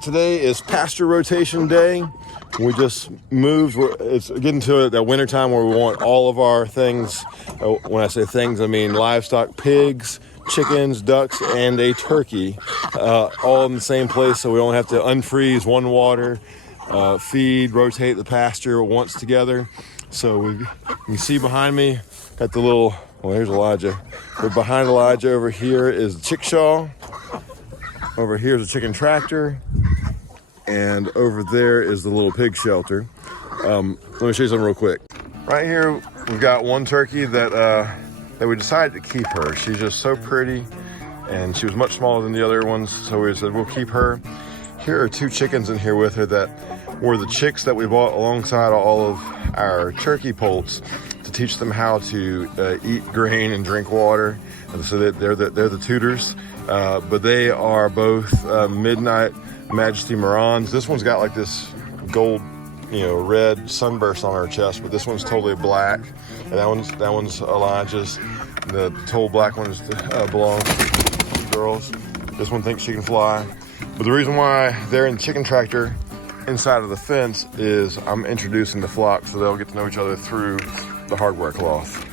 Today is pasture rotation day. We just moved. It's getting to that winter time where we want all of our things. When I say things, I mean livestock, pigs, chickens, ducks, and a turkey, all in the same place, so we don't have to unfreeze one water, feed, rotate the pasture once together. So you can see behind me, got the little, well, here's Elijah. But behind Elijah over here is the chickshaw. Over here is a chicken tractor. And over there is the little pig shelter. Let me show you something real quick. Right here, we've got one turkey that we decided to keep her. She's just so pretty, and she was much smaller than the other ones, so we said we'll keep her. Here are two chickens in here with her that were the chicks that we bought alongside all of our turkey poults to teach them how to eat grain and drink water. And so they're the tutors, but they are both midnight Majesty Marans. This one's got like this gold, red sunburst on her chest, but this one's totally black. And that one's Elijah's. The total black one belongs to girls. This one thinks she can fly. But the reason why they're in the chicken tractor inside of the fence is I'm introducing the flock so they'll get to know each other through the hardware cloth.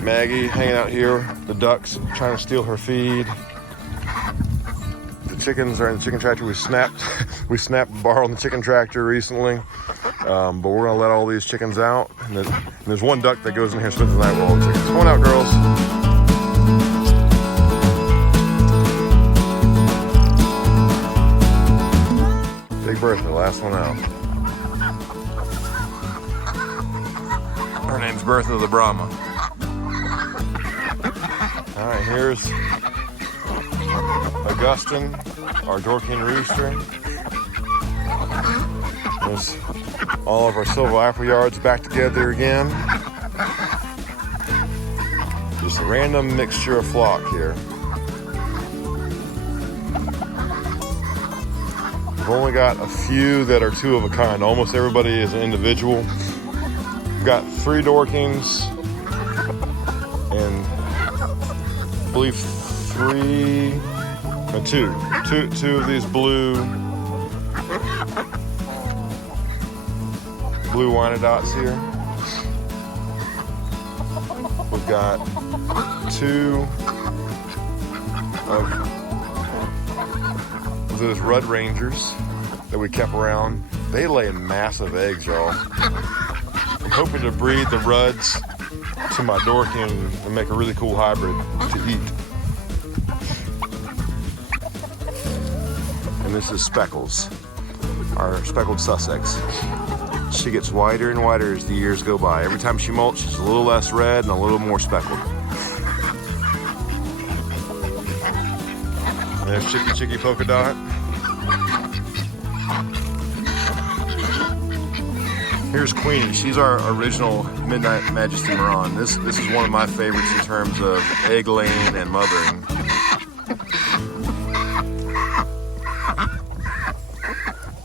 Maggie hanging out here, the ducks trying to steal her feed. Chickens are in the chicken tractor. We snapped the bar on the chicken tractor recently, but we're gonna let all these chickens out. And there's one duck that goes in here and spends the night with all the chickens. Come on out, girls. Big Bertha, last one out. Her name's Bertha the Brahma. All right, here's Augustine, our Dorking rooster. There's all of our silver appleyards back together again. Just a random mixture of flock here. We've only got a few that are two of a kind. Almost everybody is an individual. We've got 3 Dorkings and I believe two of these blue Wyandottes here. We've got 2 of those Red Rangers that we kept around. They lay massive eggs, y'all. I'm hoping to breed the Ruds to my Dorking and make a really cool hybrid to eat. And this is Speckles, our speckled Sussex. She gets whiter and whiter as the years go by. Every time she molts, she's a little less red and a little more speckled. And there's Chicky Polka Dot. Here's Queenie. She's our original Midnight Majesty Maran. This is one of my favorites in terms of egg laying and mothering.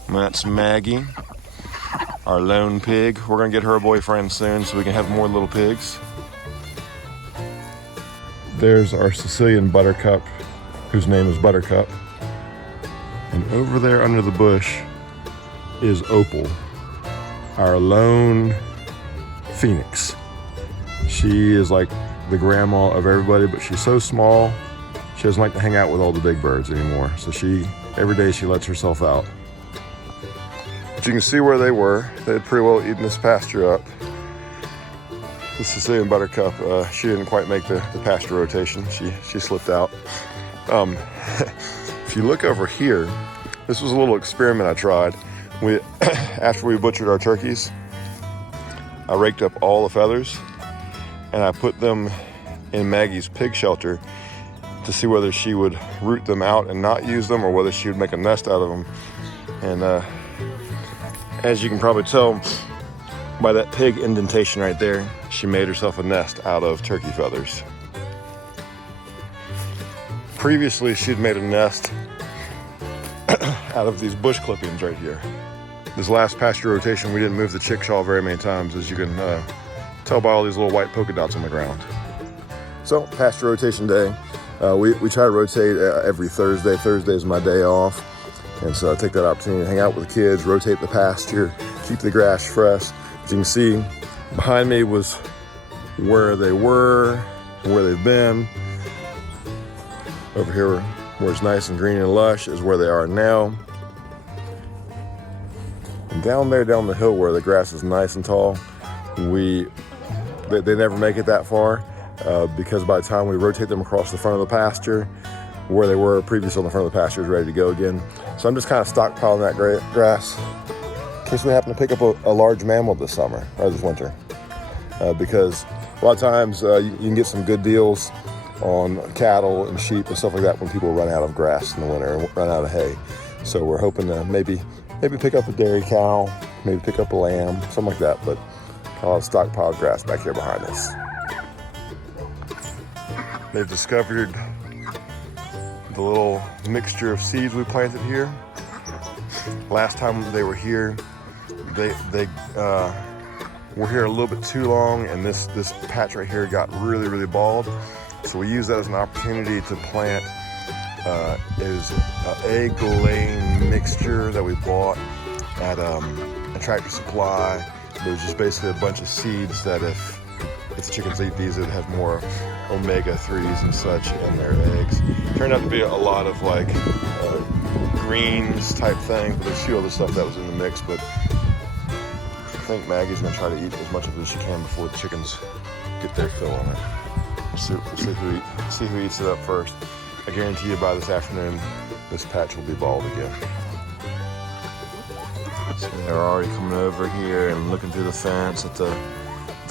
And that's Maggie, our lone pig. We're gonna get her a boyfriend soon so we can have more little pigs. There's our Sicilian Buttercup, whose name is Buttercup. And over there under the bush is Opal, our lone phoenix. She is like the grandma of everybody, but she's so small, she doesn't like to hang out with all the big birds anymore. So every day she lets herself out. But you can see where they were. They had pretty well eaten this pasture up. The Sicilian Buttercup, she didn't quite make the pasture rotation. She slipped out. If you look over here, this was a little experiment I tried. After we butchered our turkeys, I raked up all the feathers and I put them in Maggie's pig shelter to see whether she would root them out and not use them or whether she would make a nest out of them. And as you can probably tell by that pig indentation right there, she made herself a nest out of turkey feathers. Previously, she'd made a nest out of these bush clippings right here. This last pasture rotation, we didn't move the chickshaw very many times, as you can tell by all these little white polka dots on the ground. So, pasture rotation day. We try to rotate every Thursday. Thursday is my day off. And so I take that opportunity to hang out with the kids, rotate the pasture, keep the grass fresh. As you can see, behind me was where they were, where they've been. Over here, where it's nice and green and lush, is where they are now. And down there, down the hill where the grass is nice and tall, they never make it that far because by the time we rotate them across the front of the pasture, where they were previously on the front of the pasture is ready to go again. So I'm just kind of stockpiling that grass in case we happen to pick up a large mammal this summer or this winter. Because a lot of times you can get some good deals on cattle and sheep and stuff like that when people run out of grass in the winter and run out of hay. So we're hoping to maybe pick up a dairy cow, maybe pick up a lamb, something like that. But a lot of stockpiled grass back here behind us. They've discovered the little mixture of seeds we planted here. Last time they were here, they were here a little bit too long, and this patch right here got really bald. So we used that as an opportunity to plant egg-laying mixture that we bought at Tractor Supply. It was just basically a bunch of seeds that if the chickens eat these, it has more omega-3s and such in their eggs. Turned out to be a lot of like greens type thing, but there's a few other stuff that was in the mix. But I think Maggie's gonna try to eat as much of it as she can before the chickens get their fill on it. We'll see who eats it up first. I guarantee you by this afternoon, this patch will be bald again. So they're already coming over here and looking through the fence at the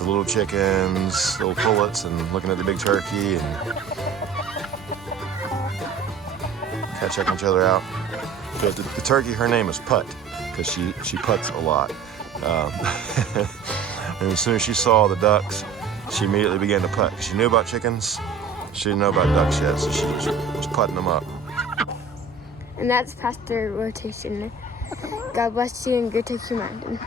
little chickens, little pullets, and looking at the big turkey and kind of checking each other out. But the turkey, her name is Putt because she putts a lot. And as soon as she saw the ducks, she immediately began to putt. She knew about chickens. She didn't know about ducks yet, so she was putting them up. And that's Pasture Rotation. God bless you and go take your mountain.